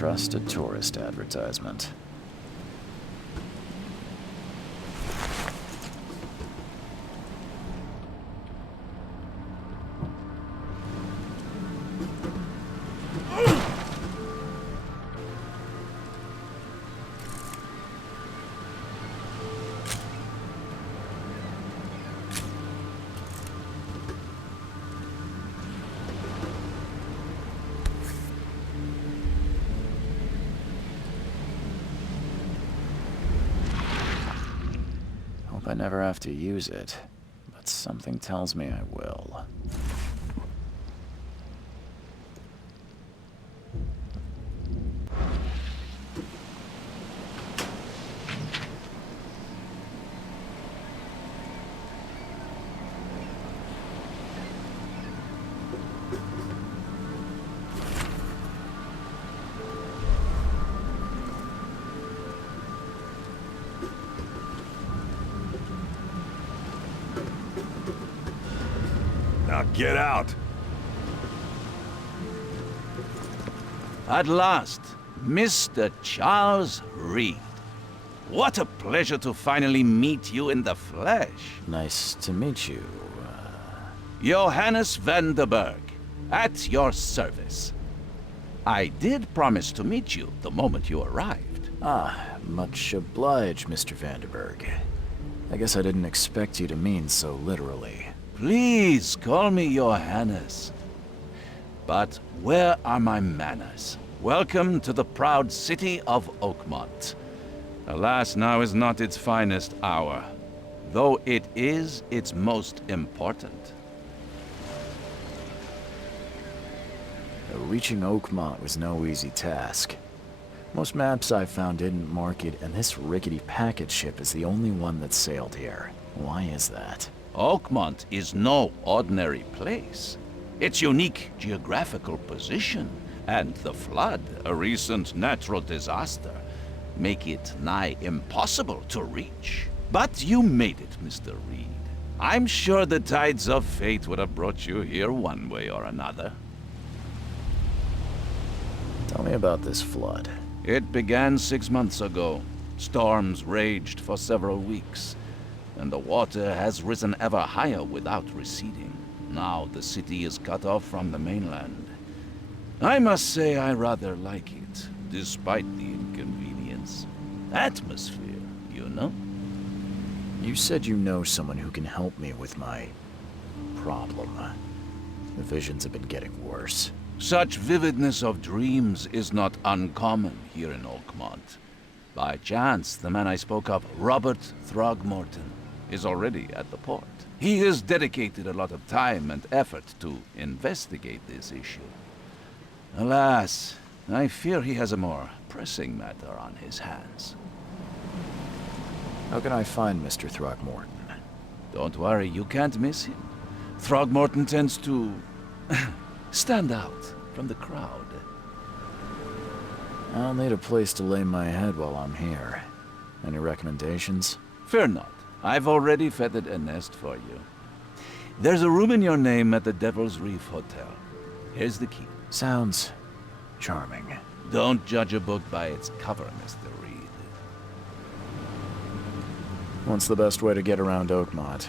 trust a tourist advertisement. I never have to use it, but something tells me I will. Now get out! At last, Mr. Charles Reed. What a pleasure to finally meet you in the flesh. Nice to meet you. Johannes van der Berg, at your service. I did promise to meet you the moment you arrived. Much obliged, Mr. Vanderberg. I guess I didn't expect you to mean so literally. Please call me Johannes. But where are my manners? Welcome to the proud city of Oakmont. Alas, now is not its finest hour, though it is its most important. Reaching Oakmont was no easy task. Most maps I found didn't mark it, and this rickety packet ship is the only one that sailed here. Why is that? Oakmont is no ordinary place. Its unique geographical position and the flood, a recent natural disaster, make it nigh impossible to reach. But you made it, Mr. Reed. I'm sure the tides of fate would have brought you here one way or another. Tell me about this flood. It began 6 months ago. Storms raged for several weeks, and the water has risen ever higher without receding. Now the city is cut off from the mainland. I must say I rather like it, despite the inconvenience. Atmosphere, you know? You said you know someone who can help me with my problem. The visions have been getting worse. Such vividness of dreams is not uncommon here in Oakmont. By chance, the man I spoke of, Robert Throgmorton, is already at the port. He has dedicated a lot of time and effort to investigate this issue. Alas, I fear he has a more pressing matter on his hands. How can I find Mr. Throgmorton? Don't worry, you can't miss him. Throgmorton tends to stand out from the crowd. I'll need a place to lay my head while I'm here. Any recommendations? Fear not. I've already feathered a nest for you. There's a room in your name at the Devil's Reef Hotel. Here's the key. Sounds charming. Don't judge a book by its cover, Mr. Reed. What's the best way to get around Oakmont?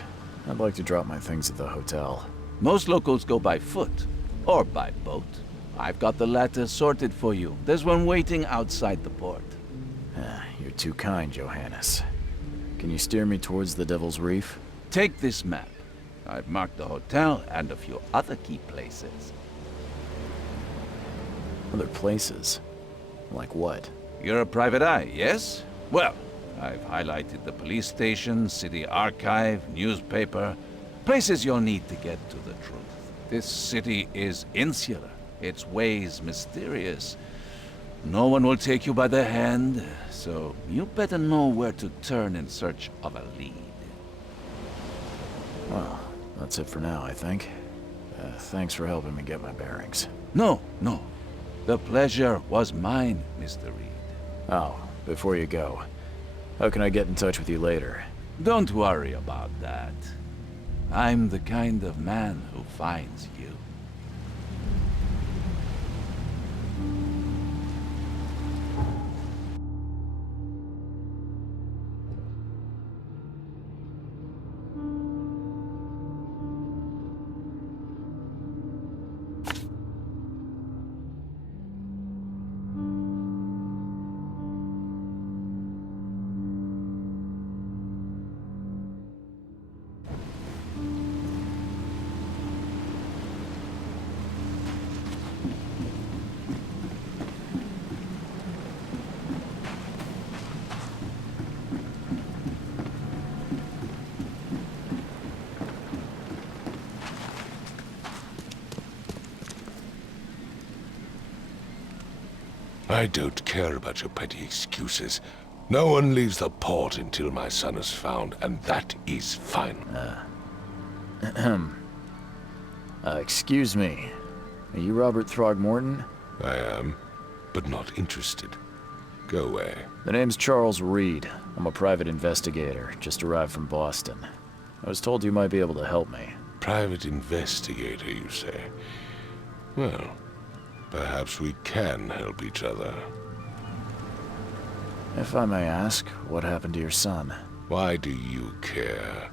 I'd like to drop my things at the hotel. Most locals go by foot, or by boat. I've got the latter sorted for you. There's one waiting outside the port. You're too kind, Johannes. Can you steer me towards the Devil's Reef? Take this map. I've marked the hotel and a few other key places. Other places? Like what? You're a private eye, yes? Well, I've highlighted the police station, city archive, newspaper, places you'll need to get to the truth. This city is insular, its ways mysterious. No one will take you by the hand, so you better know where to turn in search of a lead. Well, that's it for now, I think. Thanks for helping me get my bearings. No. The pleasure was mine, Mr. Reed. Oh, before you go, how can I get in touch with you later? Don't worry about that. I'm the kind of man who finds you. I don't care about your petty excuses. No one leaves the port until my son is found, and that is final. Excuse me. Are you Robert Throgmorton? I am, but not interested. Go away. The name's Charles Reed. I'm a private investigator, just arrived from Boston. I was told you might be able to help me. Private investigator, you say? Well, perhaps we can help each other. If I may ask, what happened to your son? Why do you care?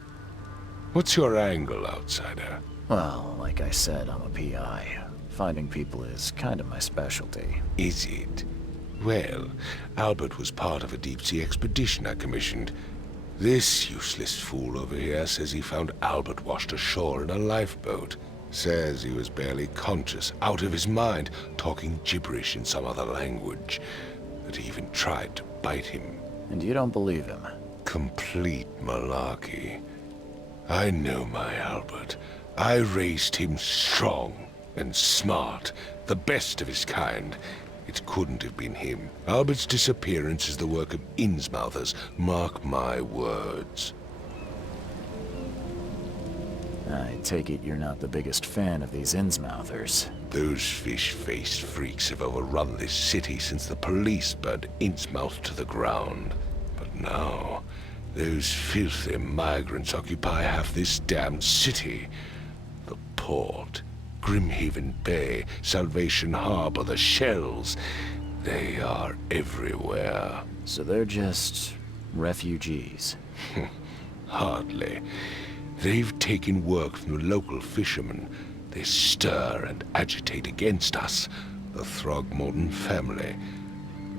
What's your angle, outsider? Well, like I said, I'm a PI. Finding people is kind of my specialty. Is it? Well, Albert was part of a deep-sea expedition I commissioned. This useless fool over here says he found Albert washed ashore in a lifeboat. Says he was barely conscious, out of his mind, talking gibberish in some other language. That he even tried to bite him. And you don't believe him? Complete malarkey. I know my Albert. I raised him strong and smart, the best of his kind. It couldn't have been him. Albert's disappearance is the work of Innsmouthers, mark my words. I take it you're not the biggest fan of these Innsmouthers. Those fish-faced freaks have overrun this city since the police burned Innsmouth to the ground. But now, those filthy migrants occupy half this damned city. The port, Grimhaven Bay, Salvation Harbor, the shells. They are everywhere. So they're just refugees. Hardly. They've taken work from the local fishermen. They stir and agitate against us, the Throgmorton family.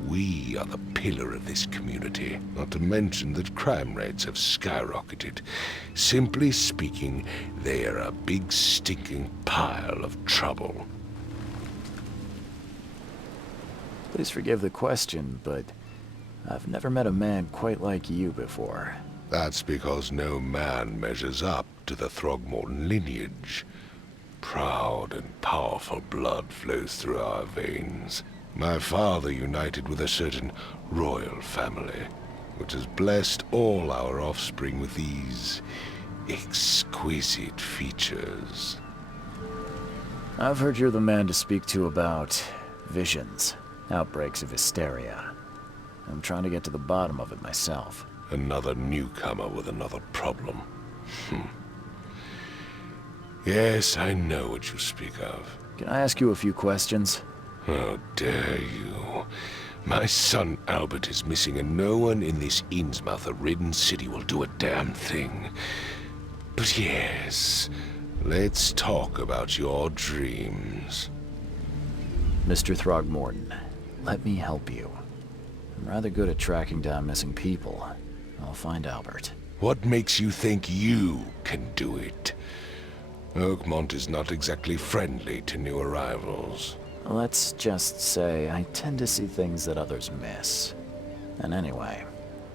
We are the pillar of this community, not to mention that crime rates have skyrocketed. Simply speaking, they are a big stinking pile of trouble. Please forgive the question, but I've never met a man quite like you before. That's because no man measures up to the Throgmorton lineage. Proud and powerful blood flows through our veins. My father united with a certain royal family, which has blessed all our offspring with these exquisite features. I've heard you're the man to speak to about visions, outbreaks of hysteria. I'm trying to get to the bottom of it myself. Another newcomer with another problem. Yes, I know what you speak of. Can I ask you a few questions? How dare you? My son Albert is missing, and no one in this Innsmouth-ridden city will do a damn thing. But yes, let's talk about your dreams. Mr. Throgmorton, let me help you. I'm rather good at tracking down missing people. I'll find Albert. What makes you think you can do it? Oakmont is not exactly friendly to new arrivals. Let's just say I tend to see things that others miss. And anyway,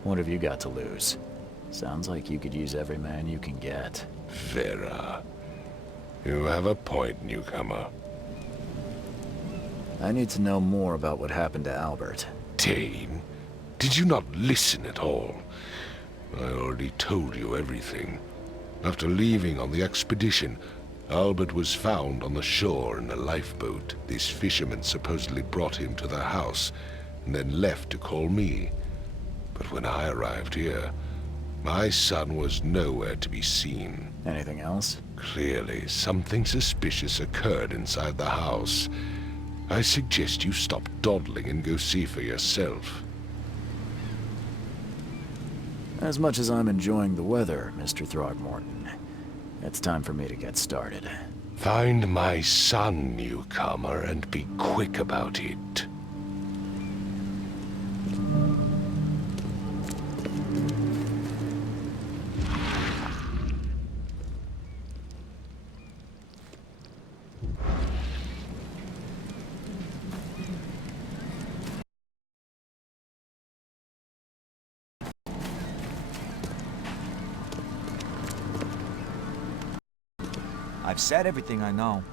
what have you got to lose? Sounds like you could use every man you can get. Vera. You have a point, newcomer. I need to know more about what happened to Albert. Dane, did you not listen at all? I already told you everything. After leaving on the expedition, Albert was found on the shore in a lifeboat. This fisherman supposedly brought him to the house, and then left to call me. But when I arrived here, my son was nowhere to be seen. Anything else? Clearly, something suspicious occurred inside the house. I suggest you stop dawdling and go see for yourself. As much as I'm enjoying the weather, Mr. Throgmorton, it's time for me to get started. Find my son, newcomer, and be quick about it. I've said everything I know.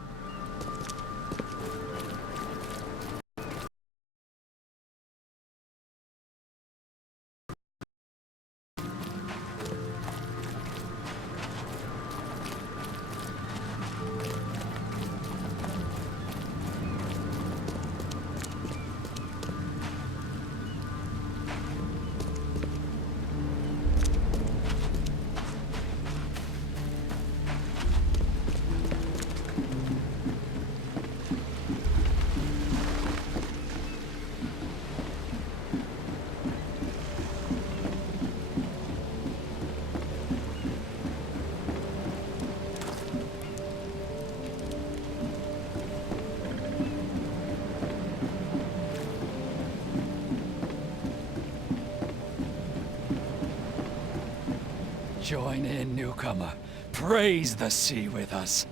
Join in, newcomer. Praise the sea with us.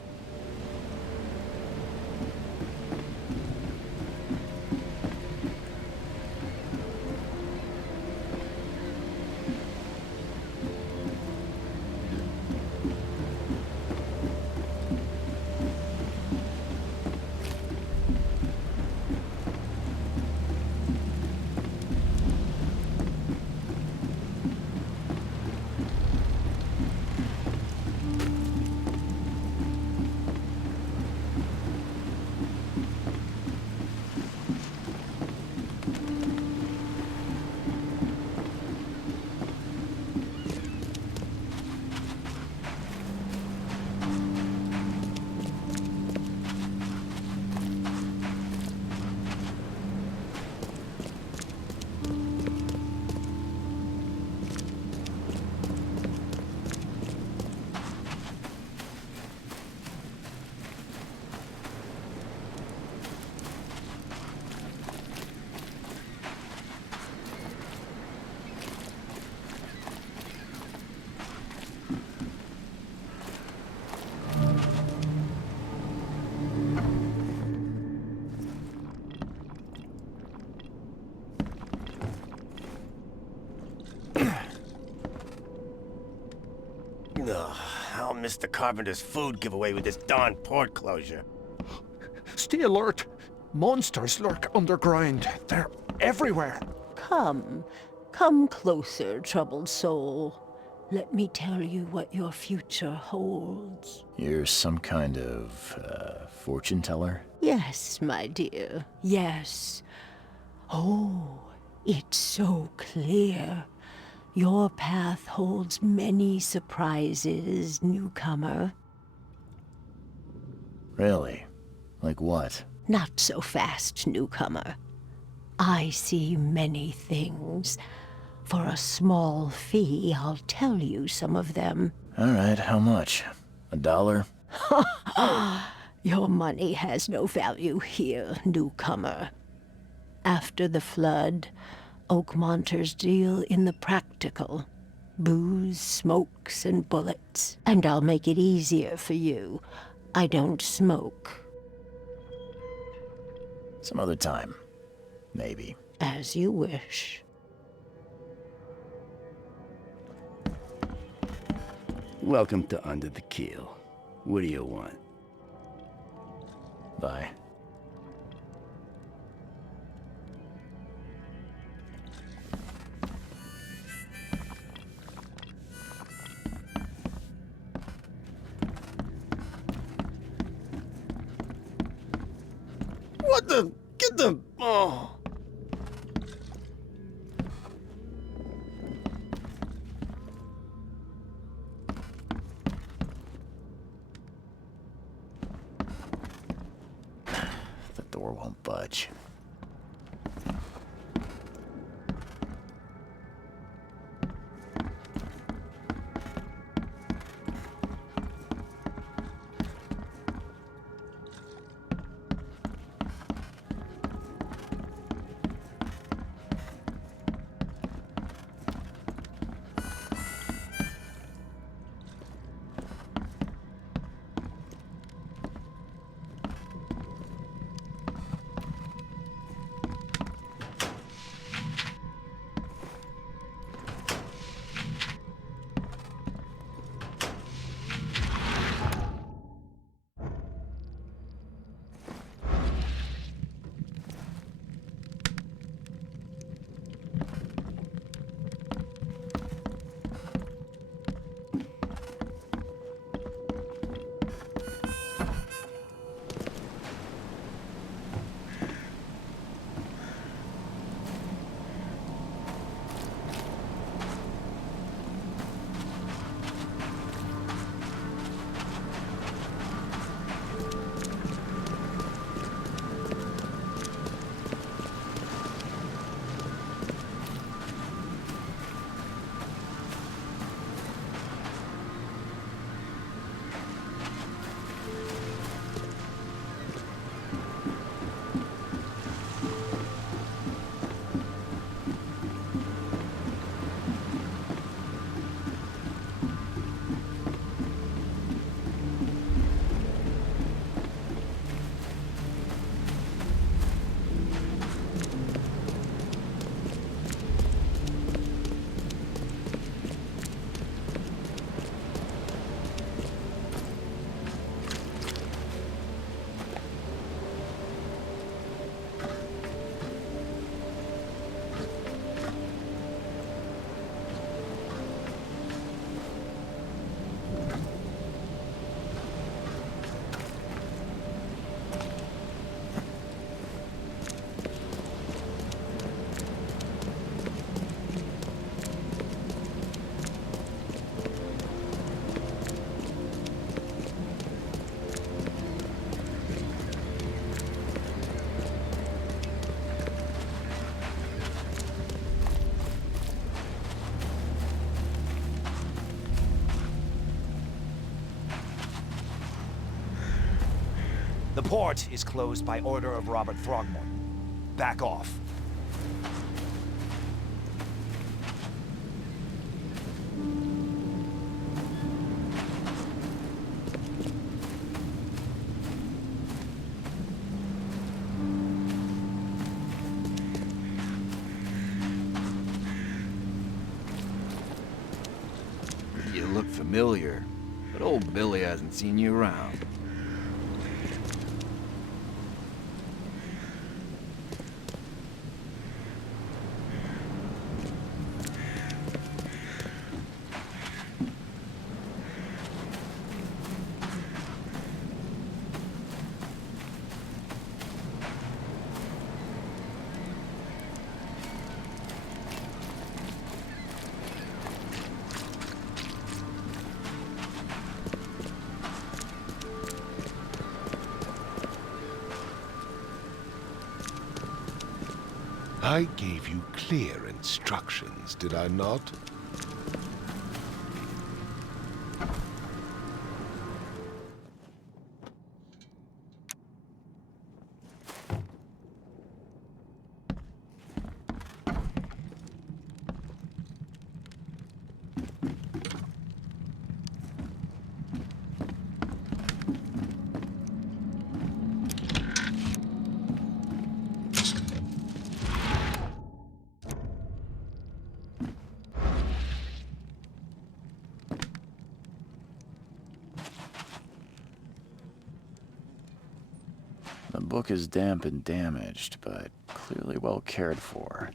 Ugh, I'll miss the carpenter's food giveaway with this darn port closure. Stay alert. Monsters lurk underground. They're everywhere. Come, come closer, troubled soul. Let me tell you what your future holds. You're some kind of, fortune teller? Yes, my dear, yes. Oh, it's so clear. Your path holds many surprises, newcomer. Really? Like what? Not so fast, newcomer. I see many things. For a small fee, I'll tell you some of them. Alright, how much? $1? Your money has no value here, newcomer. After the flood, Oakmonters deal in the practical. Booze, smokes, and bullets. And I'll make it easier for you. I don't smoke. Some other time. Maybe. As you wish. Welcome to Under the Keel. What do you want? Bye. What the? Get the... Oh. The door won't budge. The port is closed by order of Robert Throgmorton. Back off. You look familiar, but old Billy hasn't seen you around. I gave you clear instructions, did I not? The book is damp and damaged, but clearly well cared for.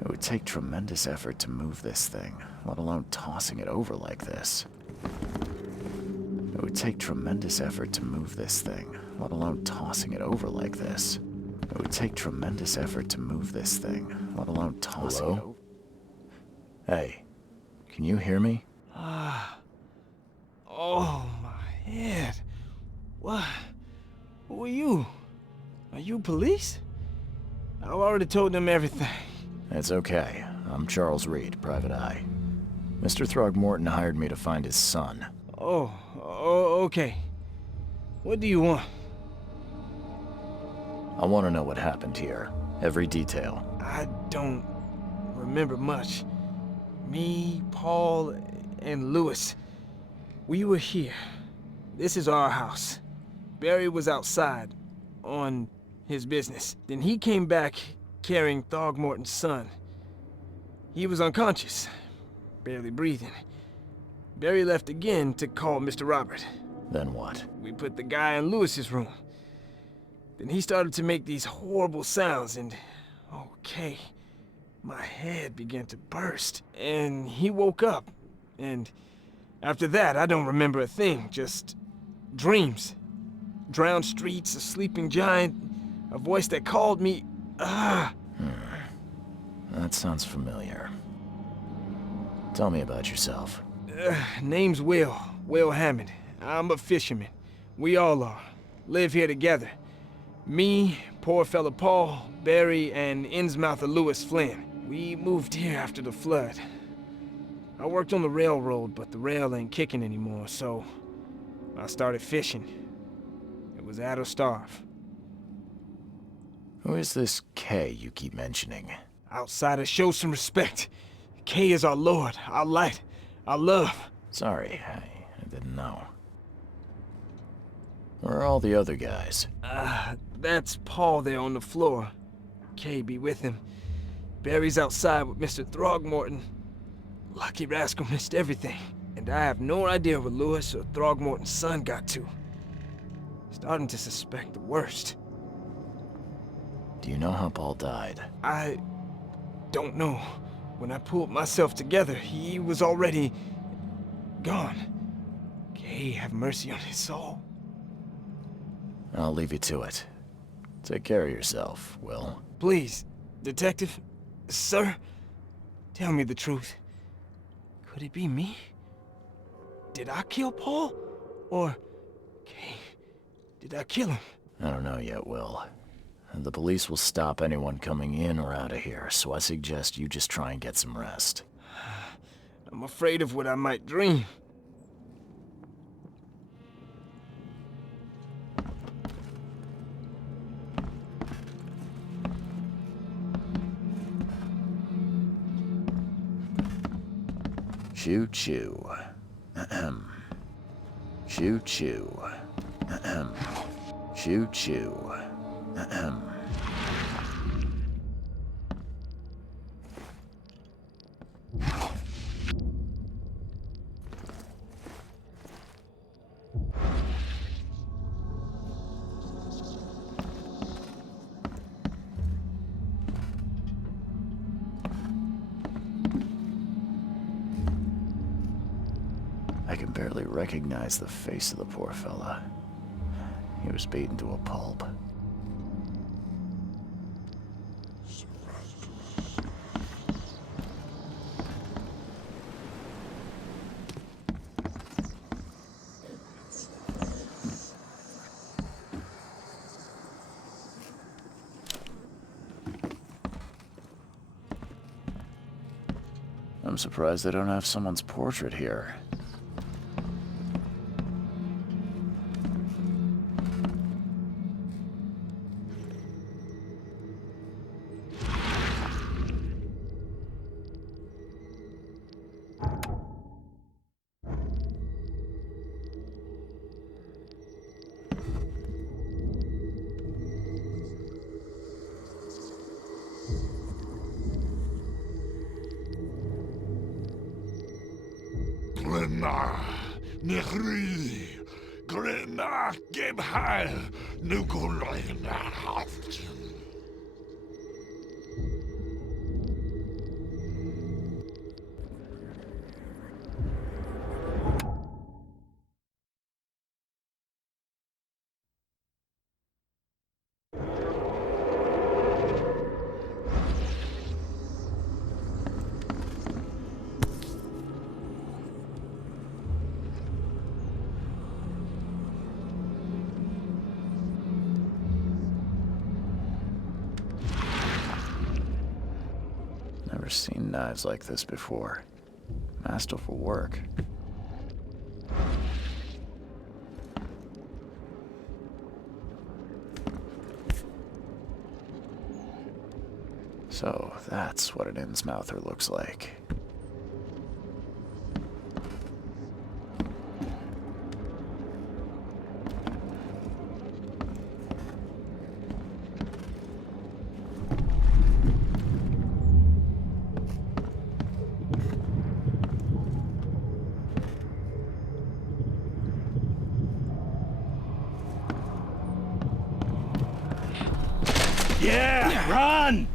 It would take tremendous effort to move this thing, let alone tossing it over like this. It would take tremendous effort to move this thing, let alone tossing it over like this. It would take tremendous effort to move this thing, let alone tossing it over. Hey, can you hear me? Oh, my head. What? Who are you? Are you police? I've already told them everything. It's okay. I'm Charles Reed, Private Eye. Mr. Throgmorton hired me to find his son. Oh, okay. What do you want? I want to know what happened here. Every detail. I don't remember much. Me, Paul, and Lewis, we were here. This is our house. Barry was outside, on his business. Then he came back carrying Throgmorton's son. He was unconscious, barely breathing. Barry left again to call Mr. Robert. Then what? We put the guy in Lewis's room. Then he started to make these horrible sounds and, okay, my head began to burst. And he woke up. And after that, I don't remember a thing, just dreams. Drowned streets, a sleeping giant, a voice that called me, That sounds familiar. Tell me about yourself. Name's Will Hammond. I'm a fisherman. We all are. Live here together. Me, poor fella Paul, Barry, and Innsmouther Lewis Flynn. We moved here after the flood. I worked on the railroad, but the rail ain't kicking anymore, so I started fishing. It was at or starve. Who is this K you keep mentioning? Outsiders, show some respect. K is our lord, our light, our love. Sorry, I didn't know. Where are all the other guys? That's Paul there on the floor. K be with him. Barry's outside with Mr. Throgmorton. Lucky rascal missed everything. And I have no idea where Lewis or Throgmorton's son got to. Starting to suspect the worst. Do you know how Paul died? I don't know. When I pulled myself together, he was already... gone. Kay, have mercy on his soul. I'll leave you to it. Take care of yourself, Will. Please, Detective, sir, tell me the truth. Could it be me? Did I kill Paul? Or, Kay, did I kill him? I don't know yet, Will. The police will stop anyone coming in or out of here, so I suggest you just try and get some rest. I'm afraid of what I might dream. Choo choo. Ahem. Choo choo. Ahem. Choo choo. Ahem. I can barely recognize the face of the poor fella. He was beaten to a pulp. I'm surprised they don't have someone's portrait here. Glenna, Nechri, Glenna, Gebhal, Nugolina, Haftin. Never seen knives like this before. Masterful work. So, that's what an Innsmouther looks like. Yeah, run!